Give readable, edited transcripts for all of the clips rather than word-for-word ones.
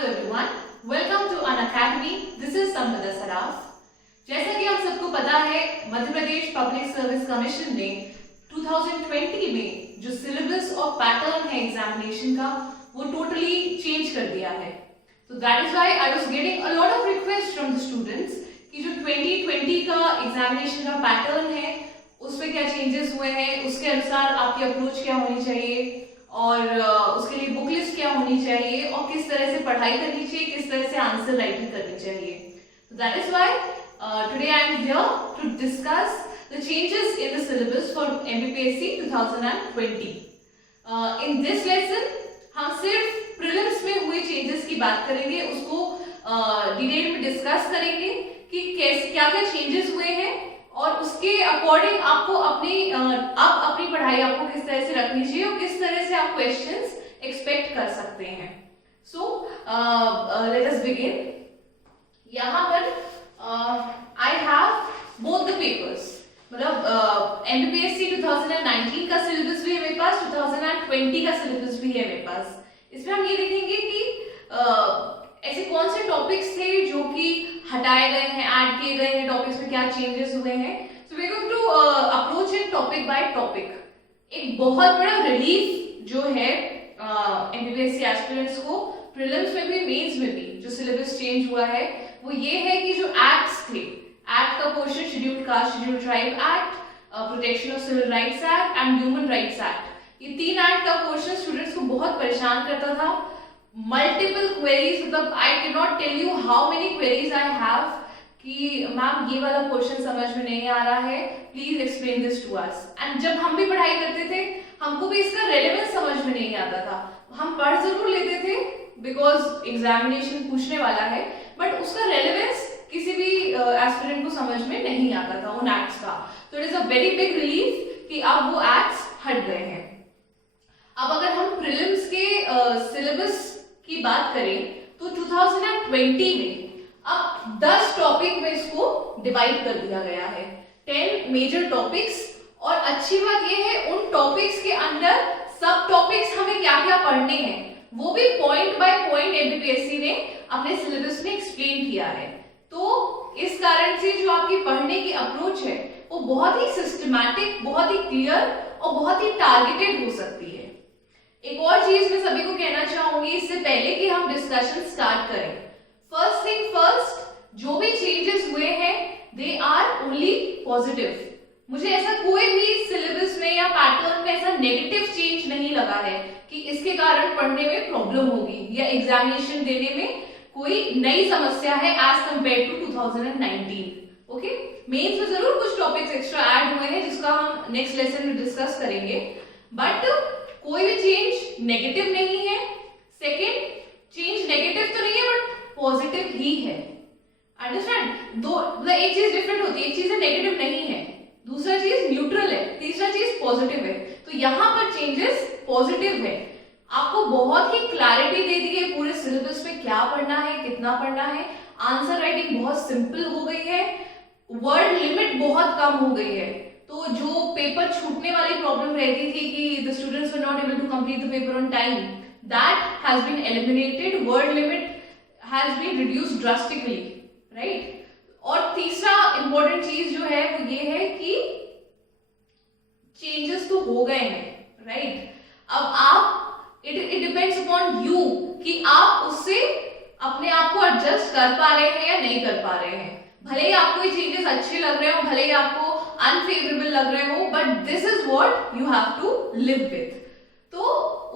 Hello everyone, welcome to Unacademy. This is Sampada Saraf. जैसा कि आप सबको पता है, Madhya Pradesh public service commission ने 2020 में जो सिलेबस और पैटर्न है एग्जामिनेशन का वो टोटली चेंज कर दिया है. So that is why I was getting a lot of requests from the students कि जो 2020 का एग्जामिनेशन का पैटर्न है उसमें क्या चेंजेस हुए हैं, उसके अनुसार आपकी अप्रोच क्या होनी चाहिए और उसके लिए बुक लिस्ट क्या होनी चाहिए और किस तरह से पढ़ाई करनी चाहिए, किस तरह से आंसर राइटिंग करनी चाहिए. So that is why today I am here to discuss the changes in the syllabus for MPPSC 2020. In this lesson हम सिर्फ प्रीलिम्स में हुए चेंजेस की बात करेंगे, उसको डिटेल में डिस्कस करेंगे कि क्या क्या चेंजेस हुए हैं और उसके अकॉर्डिंग आपको अपनी पढ़ाई आपको किस तरह से रखनी चाहिए और किस तरह से आप क्वेश्चंस एक्सपेक्ट कर सकते हैं. So let us begin. यहाँ पर I have both the papers, मतलब MPPSC 2019 का सिलेबस भी है मेरे पास, 2020 का सिलेबस भी है मेरे पास. इसमें हम ये देखेंगे कि ऐसे कौन से टॉपिक्स थे जो कि हटाए गए हैं, ऐड किए गए हैं, टॉपिक्स में क्या चेंजेस हुए हैं. So we are going to approach it topic by topic. एक बहुत बड़ा रिलीफ जो है MPPSC एस्पिरेंट्स को प्रीलिम्स में भी मेंस में भी जो सिलेबस चेंज हुआ है वो ये है कि जो एक्ट्स थे, एक्ट का portion scheduled caste scheduled tribe act, protection of civil rights act and human rights act, ये तीन एक्ट का पोर्शन स्टूडेंट्स को बहुत परेशान करता था. मल्टीपल क्वेरीज, मतलब I can not tell you how many queries I have कि मैम ये वाला क्वेश्चन समझ में नहीं आ रहा है, please explain this to us. And जब हम भी पढ़ाई करते थे हमको भी इसका रेलेवेंस समझ में नहीं आता था. हम पढ़ जरूर लेते थे बिकॉज एग्जामिनेशन पूछने वाला है, बट उसका रेलेवेंस किसी भी एस्पिरेंट को समझ में नहीं आता था उन एक्ट्स का. तो it is a very big relief कि अब वो एक्ट्स हट गए हैं. अब अगर हम प्रीलिम्स के सिलेबस की बात करें तो 2020 में अब 10 टॉपिक में इसको डिवाइड कर दिया गया है, 10 मेजर टॉपिक्स. और अच्छी बात यह है उन टॉपिक्स के अंदर सब टॉपिक्स हमें क्या क्या पढ़ने हैं वो भी पॉइंट बाय पॉइंट MPPSC ने अपने सिलेबस में एक्सप्लेन किया है. तो इस कारण से जो आपकी पढ़ने की अप्रोच है वो बहुत ही सिस्टमैटिक, बहुत ही क्लियर और बहुत ही टारगेटेड हो सकती है. एक और चीज मैं सभी को कहना चाहूंगी इससे पहले कि हम डिस्कशन स्टार्ट करें. फर्स्ट थिंग फर्स्ट, जो भी चेंजेस हुए हैं दे आर ओनली पॉजिटिव. मुझे ऐसा कोई भी सिलेबस में या पैटर्न में ऐसा नेगेटिव चेंज नहीं लगा है कि इसके कारण पढ़ने में प्रॉब्लम होगी या एग्जामिनेशन देने में कोई नई समस्या है as compare to 2019. Okay, mains में जरूर कुछ टॉपिक्स एक्स्ट्रा ऐड हुए हैं जिसका हम नेक्स्ट लेसन में डिस्कस करेंगे, बट कोई भी चेंज नेगेटिव नहीं है. सेकेंड, चेंज नेगेटिव तो नहीं है बट पॉजिटिव ही है. अंडरस्टैंड? दो, मतलब एक चीज डिफरेंट होती है, एक चीज नेगेटिव नहीं है, दूसरा चीज न्यूट्रल है, तीसरा चीज पॉजिटिव है. तो यहाँ पर चेंजेस पॉजिटिव है. आपको बहुत ही क्लैरिटी दे दी है पूरे सिलेबस में क्या पढ़ना है, कितना पढ़ना है. आंसर राइटिंग बहुत सिंपल हो गई है, वर्ड लिमिट बहुत कम हो गई है. तो जो पेपर छूटने वाली प्रॉब्लम रहती थी कि the students were not able to complete the paper on time, that has been eliminated. Word limit has been reduced drastically, right. और तीसरा इंपॉर्टेंट चीज जो है वो ये है कि चेंजेस तो हो गए हैं, राइट. अब आप इट डिपेंड्स अपॉन यू कि आप उससे अपने आप को एडजस्ट कर पा रहे हैं या नहीं कर पा रहे हैं. भले ही आपको ये चेंजेस अच्छे लग रहे हो, भले ही आपको अनफेवरेबल लग रहे हो, but this is what you have to live with. तो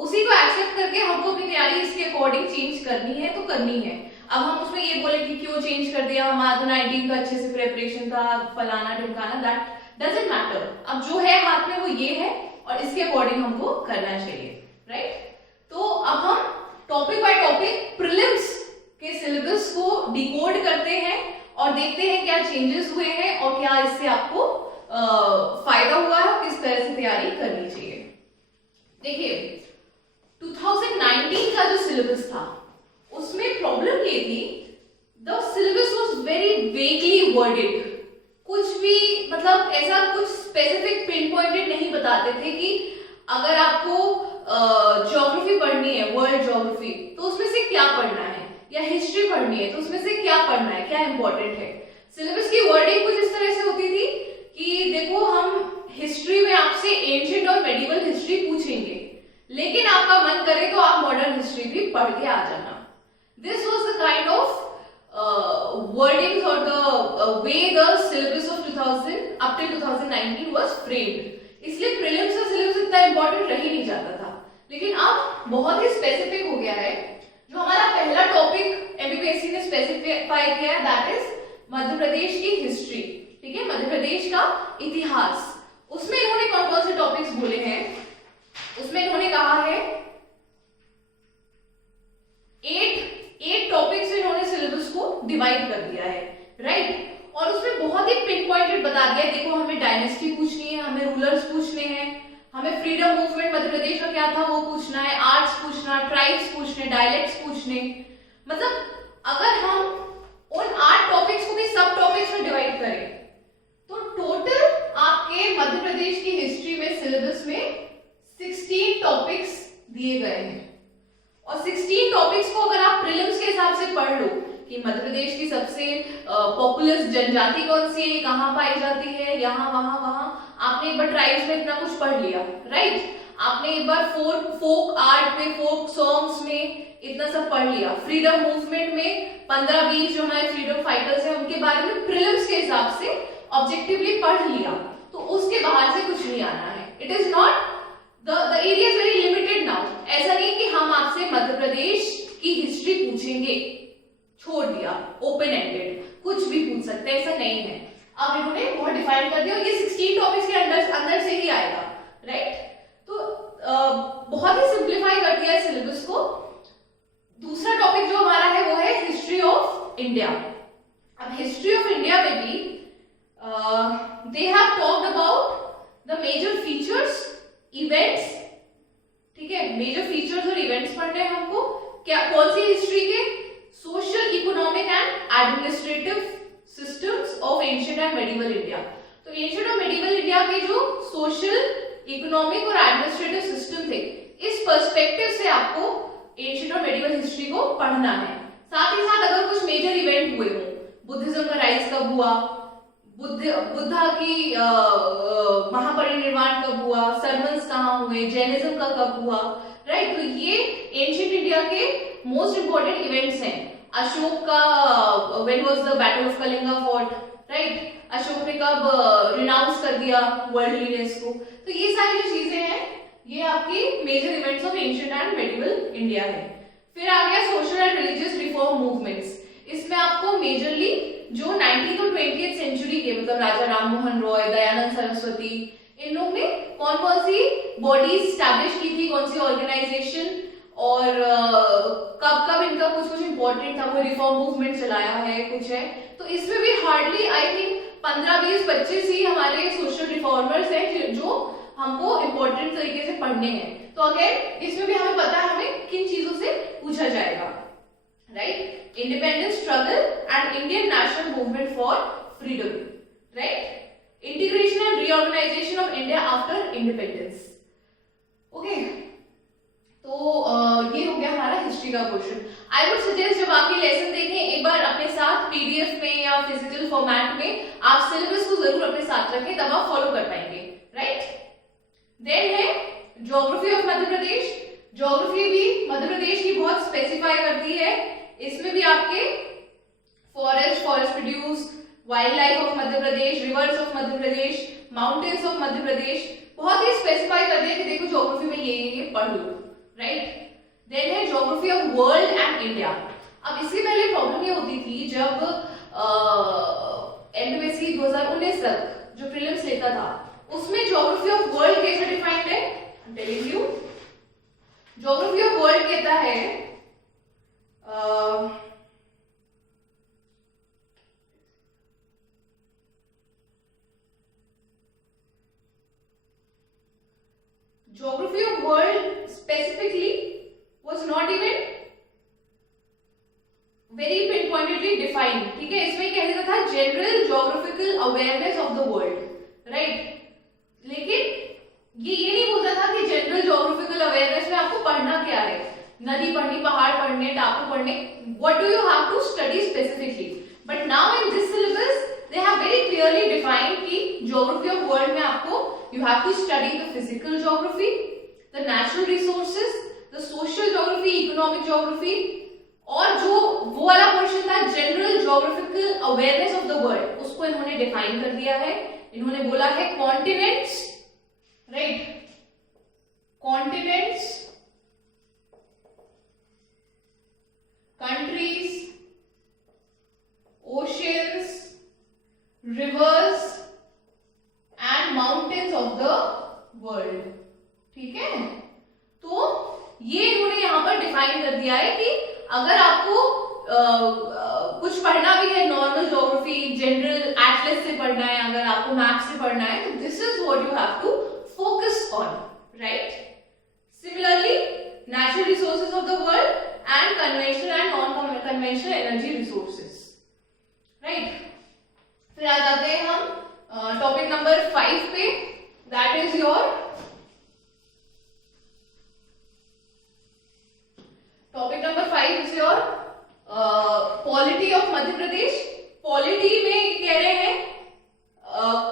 उसी को एक्सेप्ट करके हमको अपनी तैयारी इसके अकॉर्डिंग चेंज करनी है तो करनी है. अब हम उसमें ये बोले कि क्यों चेंज कर दिया, हमारा तो 19 का अच्छे से प्रिपरेशन था, फलाना ढिमकाना, दैट डजंट मैटर. अब जो है हाथ में वो ये है और इसके अकॉर्डिंग हमको करना चाहिए, राइट. तो अब हम टॉपिक बाय टॉपिक प्रीलिम्स के सिलेबस को डिकोड करते हैं और देखते हैं क्या चेंजेस हुए हैं और क्या इससे आपको फायदा हुआ है, किस तरह से तैयारी करनी चाहिए. देखिए 2019 का जो सिलेबस था उसमें प्रॉब्लम ये थी, the syllabus was very vaguely worded. कुछ भी मतलब ऐसा कुछ स्पेसिफिक पिन पॉइंटेड नहीं बताते थे कि अगर आपको ज्योग्राफी पढ़नी है, वर्ल्ड ज्योग्राफी, तो उसमें से क्या पढ़ना है. या हिस्ट्री पढ़नी है, तो उसमें से क्या पढ़ना है, क्या इंपॉर्टेंट है। सिलेबस की वर्डिंग कुछ इस तरह से होती थी कि देखो हम हिस्ट्री में आपसे एंशिएंट और मेडिवल हिस्ट्री पूछेंगे, लेकिन आपका मन करे तो आप मॉडर्न हिस्ट्री भी पढ़ के आ जाना। This was the kind of wordings or the way the syllabus of 2000 up till 2019 was framed. इसलिए प्रीलिम्स का सिलेबस इतना इंपॉर्टेंट रह ही नहीं जाता था, लेकिन अब बहुत ही स्पेसिफिक हो गया है। जो हमारा पहला टॉपिक एमपीपीएससी ने स्पेसिफाई किया है, दैट इज मध्य प्रदेश की हिस्ट्री। ठीक है, मध्य प्रदेश का इतिहास। उसमें इन्होंने कौन कौन से टॉपिक्स बोले हैं, उसमें इन्होंने कहा है 8 टॉपिक्स में इन्होंने सिलेबस को डिवाइड कर दिया है, राइट। और उसमें बहुत ही पिन पॉइंटेड बता दिया, देखो हमें डायनेस्टी पूछनी है, हमें रूलर्स पूछने हैं, हमें फ्रीडम मूवमेंट मध्य प्रदेश का क्या था वो पूछना है, आर्ट्स पूछना, ट्राइब्स पूछने, डायलेक्ट्स पूछने। मतलब अगर हम उन 8 टॉपिक्स को भी सब टॉपिक्स में डिवाइड करें तो टोटल आपके मध्य प्रदेश की हिस्ट्री में सिलेबस में 16 टॉपिक्स दिए गए हैं। और 16 टॉपिक्स को अगर आप प्रीलिम्स के हिसाब से पढ़ लो कि मध्य प्रदेश की सबसे पॉपुलर जनजाति कौन सी है, कहाँ पाई जाती है, यहाँ वहां वहां, आपने एक बार ट्राइब्स में इतना कुछ पढ़ लिया, राइट। आपने एक बार फोक आर्ट में, फोक सॉन्ग्स में इतना सब पढ़ लिया। फ्रीडम मूवमेंट में 15-20 जो हमारे फ्रीडम फाइटर्स हैं उनके बारे में प्रीलिम्स के हिसाब से ऑब्जेक्टिवली पढ़ लिया, तो उसके बाहर से कुछ नहीं आना है। It is not the area is very limited now। ऐसा नहीं कि हम आपसे मध्य प्रदेश की हिस्ट्री पूछेंगे, छोड़ दिया, ओपन एंडेड, कुछ भी पूछ सकते हैं, ऐसा नहीं है। अब इन्होंने बहुत डिफाइन कर दिया, ये 16 टॉपिक्स के अंदर से ही आएगा, राइट। तो बहुत ही सिंप्लीफाई कर दिया है सिलेबस को। दूसरा टॉपिक जो हमारा है वो है हिस्ट्री ऑफ इंडिया। अब हिस्ट्री ऑफ इंडिया में भी they have talked about the major features, events. ठीक है, मेजर फीचर्स और इवेंट्स पढ़ने हैं हमको। क्या कौन सी हिस्ट्री के? Social, economic and administrative systems of ancient and medieval India. तो एंशिएंट और मेडिवल इंडिया के जो सोशल, इकोनॉमिक और एडमिनिस्ट्रेटिव सिस्टम थे, इस पर्सपेक्टिव से आपको एंशिएंट और मेडिवल हिस्ट्री को पढ़ना है। साथ ही साथ अगर कुछ मेजर इवेंट हुए हो, बुद्धिज्म का राइज कब हुआ, बुद्धा की महापरिनिर्वाण कब हुआ, सरमन्स कहाँ हुए, जैनिज्म का कब हुआ, राइट। तो ये एंशिएंट इंडिया के मोस्ट इंपोर्टेंट इवेंट्स हैं। अशोक का when was the battle of Kalinga fort, right. Ashok ने कब रिनाउंस कर दिया वर्ल्डलीनेस को। तो ये सारी जो चीजें हैं ये आपकी major events of ancient and medieval India है। फिर आ गया social and religious reform movements. इसमें आपको मेजरली जो 19th और 20th सेंचुरी के, मतलब राजा राममोहन रॉय, दयानंद सरस्वती, इन लोग ने कौन कौन सी बॉडीज स्टैब्लिश की थी, कौन सी ऑर्गेनाइजेशन, और कब कब इनका कुछ कुछ इंपॉर्टेंट था, वो रिफॉर्म मूवमेंट चलाया है, कुछ है। तो इसमें भी हार्डली आई थिंक 15-20-25 ही हमारे सोशल रिफॉर्मर्स हैं जो हमको इंपॉर्टेंट तरीके से पढ़ने हैं। तो अगेन इसमें भी हमें पता है हमें किन चीजों से पूछा जाएगा, right. Independence struggle and Indian national movement for freedom, right. Integration and reorganisation of India after independence. Okay, तो ये हो गया हमारा हिस्ट्री का क्वेश्चन। आई वुड सजेस्ट जब आप ये लेसन देखें एक बार अपने साथ पीडीएफ में या फिजिकल फॉर्मेट में आप सिलेबस को जरूर अपने साथ रखें, तब आप फॉलो कर पाएंगे, राइट। देन है geography of Madhya Pradesh. Geography भी मध्य प्रदेश की बहुत स्पेसिफाई करती है। इसमें भी आपके forest produce, wild life of Madhya Pradesh, rivers of Madhya Pradesh, mountains of Madhya Pradesh, बहुत ही स्पेसिफाई कर दिया कि देखो ज्योग्राफी में ये पढ़ लो, राइट। देन है geography of world and India. अब इससे पहले प्रॉब्लम ये होती थी जब एमपीएससी 2019 तक जो प्रीलिम्स लेता था उसमें ज्योग्राफी ऑफ वर्ल्ड कैसे डिफाइंड है, telling you. Geography of world कहता है geography of world specifically was not even very pinpointedly defined। ठीक है, इसमें कह देता था general geographical awareness of the world, right। लेकिन ये नहीं बोलता था कि जनरल geographical awareness में आपको पढ़ना क्या है, नदी पढ़नी, पहाड़ पढ़ने, टापू पढ़ने, what do you have to study specifically. But now in this syllabus they have very clearly defined कि geography of world में आपको you have to study the physical geography, the natural resources, the social geography, economic geography, और जो वो वाला portion था general geographical awareness of the world, उसको इन्होंने डिफाइन कर दिया है. इन्होंने बोला है continents, right, continents, countries, oceans, reverse and mountains of the world. ठीक है, तो ये इन्होंने यहां पर डिफाइन कर दिया है कि अगर आपको कुछ पढ़ना भी है, नॉर्मल ज्योग्राफी, जनरल एटलस से पढ़ना है, अगर आपको मैप से पढ़ना है, तो this is what you have to focus on, right. Similarly natural resources of the world and conventional and non conventional energy resources, right. फिर आ जाते हैं हम टॉपिक नंबर 5 पे, that is your topic number 5 is your polity of Madhya Pradesh. Polity में कह रहे हैं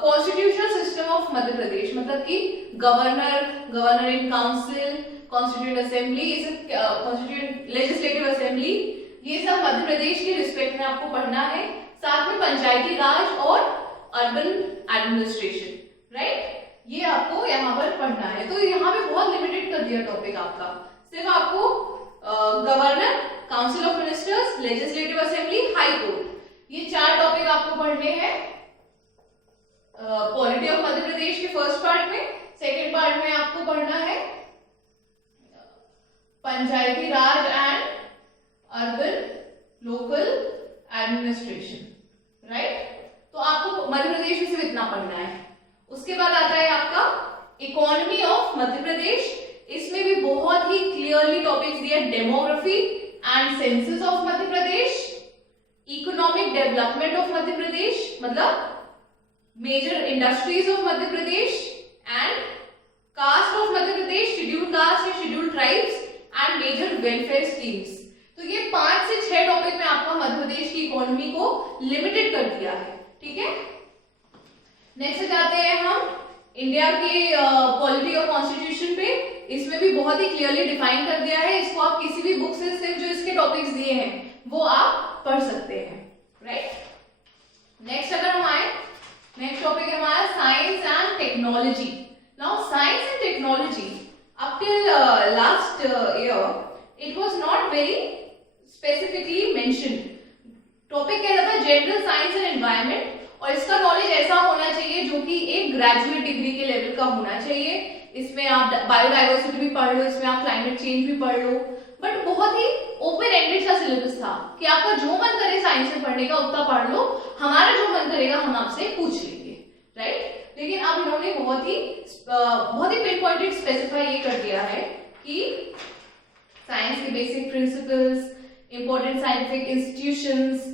constitutional system of Madhya Pradesh, मतलब कि governor in council, constituent assembly, constituent legislative assembly, ये सब मध्य प्रदेश के रिस्पेक्ट में आपको पढ़ना है. साथ में पंचायती राज और अर्बन एडमिनिस्ट्रेशन, राइट, ये आपको यहाँ पर पढ़ना है. तो यहाँ पे बहुत लिमिटेड कर दिया टॉपिक आपका, सिर्फ आपको governor, council of ministers, legislative assembly, high court, ये 4 टॉपिक आपको पढ़ने हैं पॉलिटी ऑफ मध्य प्रदेश के फर्स्ट पार्ट में. सेकेंड पार्ट में आपको पढ़ना है Panchayati Raj and urban local administration, right. तो आपको मध्य प्रदेश में सिर्फ इतना पढ़ना है. उसके बाद आता है आपका इकोनॉमी ऑफ मध्य प्रदेश. इसमें भी बहुत ही क्लियरली टॉपिक्स दिए, demography and census of Madhya Pradesh, economic development of Madhya Pradesh, मतलब major industries of Madhya Pradesh, and caste of Madhya Pradesh, scheduled caste या scheduled tribes, and major welfare schemes. तो ये 5 से 6 टॉपिक में आपका मध्य प्रदेश की इकोनॉमी को लिमिटेड कर दिया है. ठीक है, नेक्स्ट जाते हैं हम इंडिया के पॉलिटी ऑफ कॉन्स्टिट्यूशन पे. इसमें भी बहुत ही क्लियरली डिफाइन कर दिया है. इसको आप किसी भी बुक से सिर्फ जो इसके टॉपिक्स दिए हैं वो आप पढ़ सकते हैं, राइट. नेक्स्ट अगर हम आए, नेक्स्ट टॉपिक है हमारा science and technology. Now science and technology up till last year it was not very specifically mentioned. Topic कह रहा था जनरल साइंस एंड एनवायरनमेंट, और इसका नॉलेज ऐसा होना चाहिए जो कि एक ग्रेजुएट डिग्री के लेवल का होना चाहिए. इसमें आप बायोडाइवर्सिटी भी पढ़ लो, इसमें आप क्लाइमेट चेंज भी पढ़ लो, बट बहुत ही ओपन एंडेड सा सिलेबस था कि आपका जो मन करे साइंस में पढ़ने का उतना पढ़ लो, हमारा जो मन करेगा हम आपसे पूछ लेंगे, राइट. लेकिन अब इन्होंने बहुत ही पिन पॉइंटेड स्पेसिफाई ये कर दिया है कि साइंस के basic principles, important scientific institutions,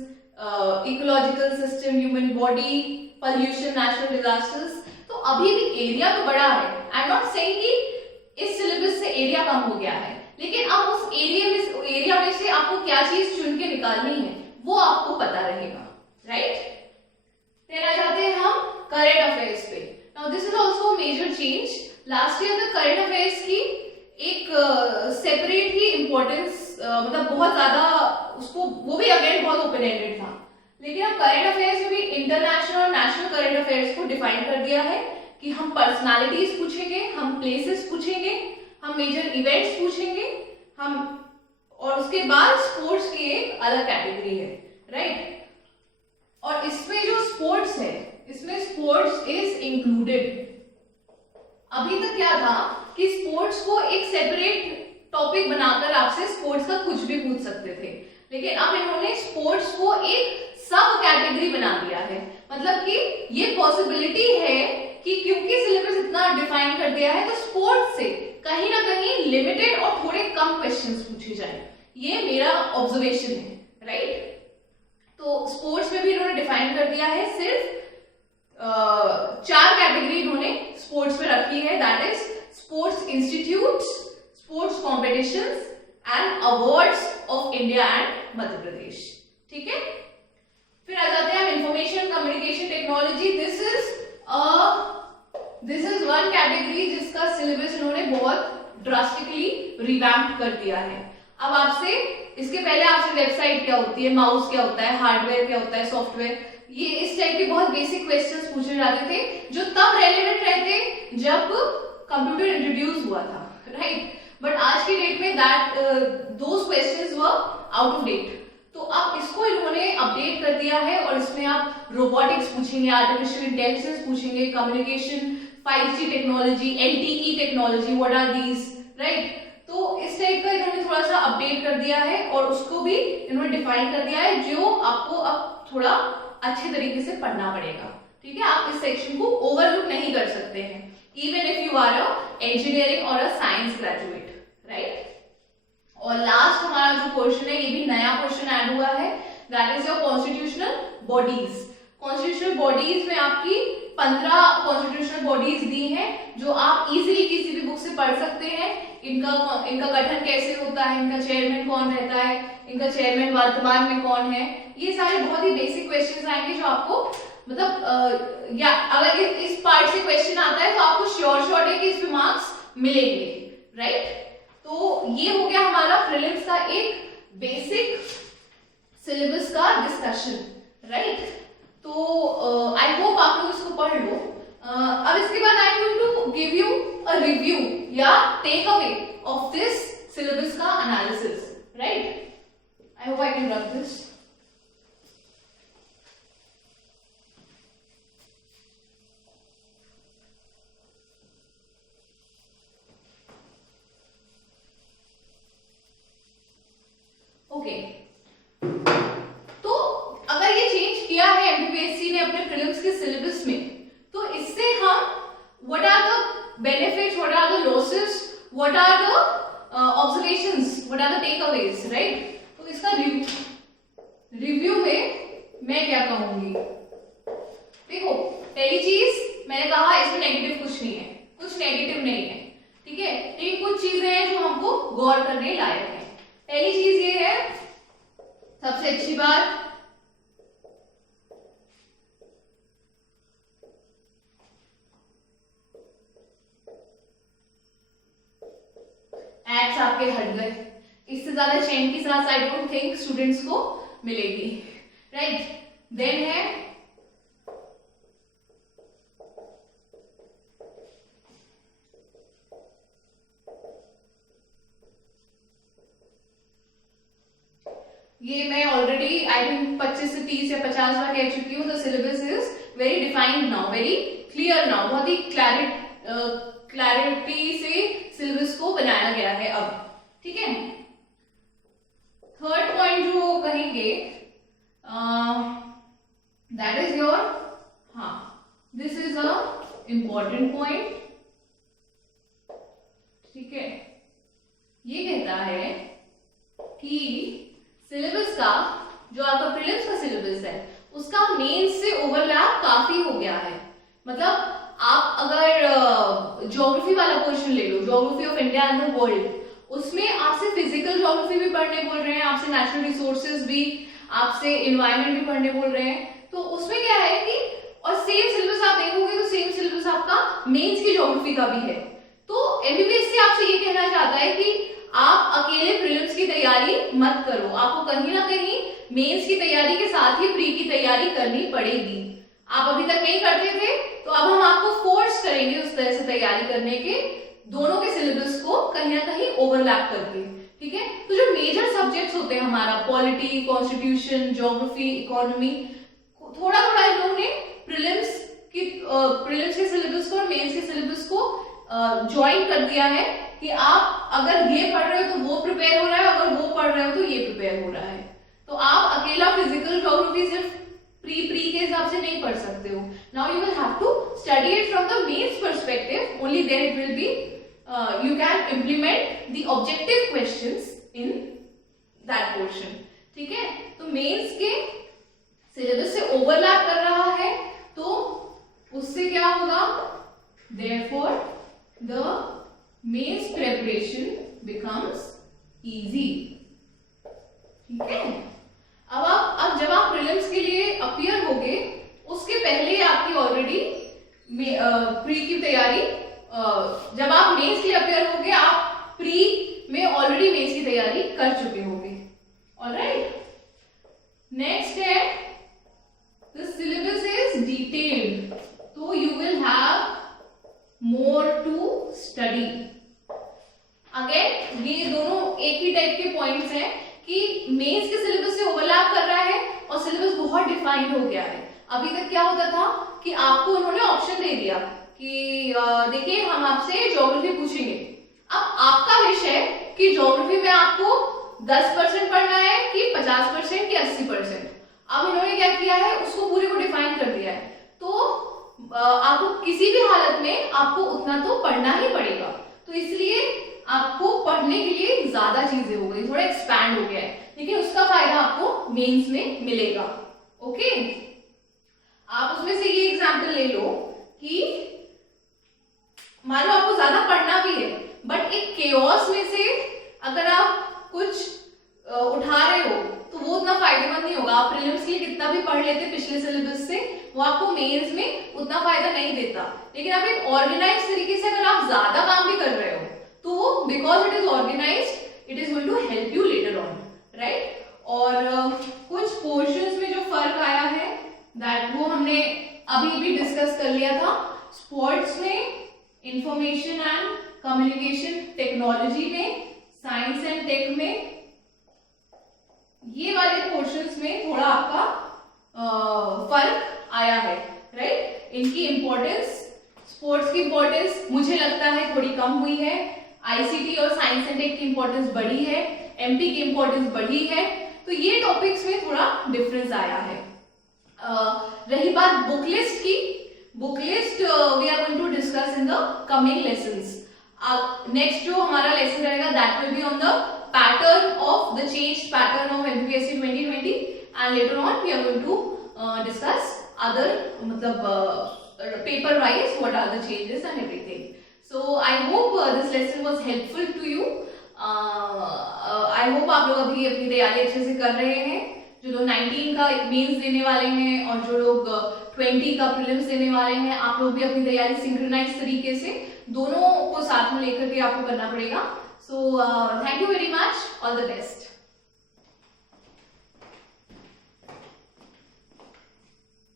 ecological system, human body, pollution, natural disasters. तो अभी भी एरिया तो बड़ा है. आई एम नॉट सेइंग कि इस सिलेबस से एरिया कम हो गया है, लेकिन अब उस एरिया में से आपको क्या चीज चुन के निकालनी है वो आपको पता रहेगा, राइट. फिर आ जाते हैं हम करंट अफेयर्स पे. Now this is also major change. Last year तक करंट अफेयर्स की एक सेपरेट ही इंपॉर्टेंस, मतलब बहुत ज्यादा उसको, वो भी अगेन बहुत ओपन एंडेड था. लेकिन अब करंट अफेयर्स में भी इंटरनेशनल और नेशनल करंट अफेयर्स को डिफाइन कर दिया है कि हम पर्सनालिटीज पूछेंगे, हम प्लेसेस पूछेंगे, हम मेजर इवेंट्स पूछेंगे, हम, और उसके बाद स्पोर्ट्स की एक अलग कैटेगरी है, राइट. और इसमें जो स्पोर्ट्स है, इसमें स्पोर्ट्स इज इंक्लूडेड. अभी तक क्या था कि स्पोर्ट्स को एक सेपरेट टॉपिक बनाकर आपसे स्पोर्ट्स का कुछ भी पूछ सकते थे, लेकिन अब इन्होंने स्पोर्ट्स को एक सब कैटेगरी बना दिया है. मतलब कि ये पॉसिबिलिटी है कि क्योंकि सिलेबस इतना डिफाइन कर दिया है तो स्पोर्ट्स से कहीं ना कहीं लिमिटेड और थोड़े कम क्वेश्चंस पूछे जाए. ये मेरा ऑब्जर्वेशन है, राइट. तो स्पोर्ट्स में भी इन्होंने डिफाइन कर दिया है, सिर्फ 4 कैटेगरी इन्होंने स्पोर्ट्स में रखी है, that is sports institutes, sports competitions, and awards of India and Madhya Pradesh. ठीक है, फिर आ जाते हैं हम information communication technology. This is one category जिसका सिलेबस इन्होंने बहुत ड्रास्टिकली रिवैम्प कर दिया है। अब आपसे इसके पहले आपसे वेबसाइट क्या होती है, माउस क्या होता है, हार्डवेयर क्या होता है, सॉफ्टवेयर, ये इस टाइप के बहुत बेसिक क्वेश्चंस पूछे जाते थे जो तब रेलेवेंट रहते जब कंप्यूटर इंट्रोड्यूस हुआ था, राइट। बट आज की डेट में those questions were out of date. तो अब इसको इन्होंने अपडेट कर दिया है और इसमें आप रोबोटिक्स पूछेंगे, आर्टिफिशियल इंटेलिजेंस पूछेंगे, communication, 5G technology, LTE technology, what are these, right. तो इस टाइप का इन्होंने थोड़ा सा अपडेट कर दिया है और उसको भी इन्होंने डिफाइन कर दिया है जो आपको अब थोड़ा अच्छे तरीके से पढ़ना पड़ेगा। ठीक है, आप इस सेक्शन को ओवरलुक नहीं कर सकते हैं even if you are a engineering और अ साइंस ग्रेजुएट, राइट। और लास्ट हमारा जो क्वेश्चन है, ये भी नया क्वेश्चन ऐड हुआ है, that is your constitutional bodies. Constitutional bodies में आपकी 15 कॉन्स्टिट्यूशनल बॉडीज दी हैं जो आप इजीली किसी भी बुक से पढ़ सकते हैं। इनका गठन कैसे होता है, इनका चेयरमैन कौन रहता है, इनका चेयरमैन वर्तमान में कौन है, ये सारे बहुत ही बेसिक क्वेश्चंस आएंगे जो आपको मतलब या अगर इस पार्ट से क्वेश्चन आता है तो आपको श्योर है कि इस पे मार्क्स मिलेंगे, राइट। तो ये हो गया हमारा प्रीलिम्स का एक बेसिक सिलेबस का डिस्कशन, राइट। तो आई होप आप लोग इसको पढ़ लो। अब इसके बाद I am going to give you a review या take away of this syllabus का analysis, right. I hope I can rub this. Okay, तो अगर ये चेंज किया है एमपीपीएससी ने अपने प्रीलिम्स के सिलेबस में, तो इससे हम what are the benefits, what are the losses, what are the observations, what are the takeaways, right. तो इसका रिव्यू में मैं क्या कहूंगी, देखो पहली चीज मैंने कहा इसमें नेगेटिव कुछ नहीं है, कुछ नेगेटिव नहीं है, ठीक है, लेकिन कुछ चीजें हैं जो हमको गौर करने लायक है। पहली चीज ये है, सबसे अच्छी बात, एड्स आपके हट गए, इससे ज्यादा चैन की सांस आई डोंट थिंक स्टूडेंट्स को मिलेगी, राइट। देन है ये मैं ऑलरेडी आई थिंक 25 से 30 या 50 बार कह चुकी हूँ। The syllabus is very defined now, very clear now, बहुत ही क्लैरिटी से सिलेबस को बनाया गया है अब, ठीक है। थर्ड पॉइंट जो कहेंगे दैट इज योर, हाँ this is a important point, ठीक है। ये कहता है कि सिलेबस का जो आपका प्रीलिम्स का सिलेबस है उसका मेंस से ओवरलैप काफी हो गया है। मतलब आप अगर ज्योग्राफी वाला क्वेश्चन ले लो, geography of India and the world, उसमें आपसे फिजिकल ज्योग्राफी भी पढ़ने बोल रहे हैं, आपसे नेचुरल रिसोर्सेज भी, आपसे एनवायरनमेंट भी पढ़ने बोल रहे हैं। तो उसमें क्या है कि और सेम सिलेबस आप देखोगे तो सेम सिलेबस आपका मेंस की ज्योग्राफी का भी है। तो एमबीबीएस से आपसे ये कहना चाहता है कि आप अकेले प्रीलिम्स की तैयारी मत करो, आपको कहीं ना कहीं मेंस की तैयारी के साथ ही प्री की तैयारी करनी पड़ेगी। आप अभी तक नहीं करते थे तो अब हम आपको फोर्स करेंगे उस तरह से तैयारी करने के, दोनों के सिलेबस को कहीं ना कहीं ओवरलैप करके, ठीक है। तो जो मेजर सब्जेक्ट्स होते हैं हमारा पॉलिटी, कॉन्स्टिट्यूशन, ज्योग्राफी, इकोनॉमी, थोड़ा थोड़ा इन लोगों ने प्रीलिम्स के सिलेबस को और मेंस के सिलेबस को ज्वाइन कर दिया है कि आप अगर ये पढ़ रहे हो तो वो प्रिपेयर हो रहा है, अगर वो पढ़ रहे हो तो ये प्रिपेयर हो रहा है। तो आप अकेला फिजिकल ज्योग्राफी सिर्फ प्री के हिसाब से नहीं पढ़ सकते हो। Now you will have to study it from the mains perspective, only then it will be you can implement the objective questions in that portion, ठीक है। तो मेंस के सिलेबस से ओवरलैप कर रहा है तो उससे क्या होगा, therefore the mains preparation becomes easy. ठीक है, अब जब आप प्रीलिम्स के लिए अपीयर होगे उसके पहले आपकी ऑलरेडी प्री की तैयारी, जब आप मेंस के लिए अपीयर होगे आप प्री में ऑलरेडी मेंस की तैयारी कर चुके होंगे। ऑलराइट, नेक्स्ट है द सिलेबस इज डिटेल्ड, तो you will have more to study. Again ये दोनों एक ही टाइप के पॉइंट्स हैं कि मेंस के सिलेबस से ओवरलैप कर रहा है और सिलेबस बहुत डिफाइंड हो गया है। अभी तक क्या होता था कि आपको उन्होंने ऑप्शन दे दिया कि देखिए हम आपसे ज्योग्राफी पूछेंगे, अब आपका विषय कि ज्योग्राफी में आपको 10% पढ़ना है कि 50% कि 80%। अब इन्होंने क्या किया है, उसको पूरे को डिफाइन कर दिया है, तो आपको किसी भी हालत में आपको उतना तो पढ़ना ही पड़ेगा। तो इसलिए आपको पढ़ने के लिए ज्यादा चीजें हो गई, थोड़ा एक्सपैंड हो गया है, लेकिन उसका फायदा आपको मेंस में मिलेगा। ओके, आप उसमें से ये एग्जांपल ले लो कि मान लो आपको ज्यादा पढ़ना भी है, बट एक केओस में से अगर आप कुछ उठा रहे हो तो वो उतना फायदेमंद नहीं होगा। आप प्रीलिम्स के लिए कितना भी पढ़ लेते पिछले सिलेबस से, वो आपको मेंस में उतना फायदा नहीं देता। लेकिन आप एक ऑर्गेनाइज तरीके से अगर आप ज्यादा काम भी कर रहे हो तो वो because it is organised it is going to help you later on, right. और कुछ पोर्शंस में जो फर्क आया है दैट वो हमने अभी भी डिस्कस कर लिया था। स्पोर्ट्स में, इंफॉर्मेशन एंड कम्युनिकेशन टेक्नोलॉजी में, साइंस एंड टेक में, ये वाले पोर्शंस में थोड़ा आपका फर्क आया है, राइट। इनकी इंपॉर्टेंस, स्पोर्ट्स की इंपॉर्टेंस मुझे लगता है थोड़ी कम हुई है, आईसीटी और साइंस एंड टेक की इंपॉर्टेंस बढ़ी है, एमपी की इंपॉर्टेंस बढ़ी है, तो ये टॉपिक्स में थोड़ा डिफरेंस आया है। रही बात बुक लिस्ट की, book list we are going to discuss in the coming lessons. Next जो हमारा लेसन रहेगा that will be on the pattern of the change pattern of MPSC 2020 and later on we are going to discuss other मतलब paper wise what are the changes and everything. So I hope this lesson was helpful to you. I hope आप लोग अभी अपनी तैयारी अच्छे से कर रहे हैं। जो लोग 19 का मेंस देने वाले हैं और जो लोग 20 का प्रीलिम्स देने वाले हैं, आप लोग भी अपनी तैयारी सिंक्रोनाइज तरीके से दोनों को साथ में लेकर के आपको करना पड़ेगा। So thank you very much, all the best.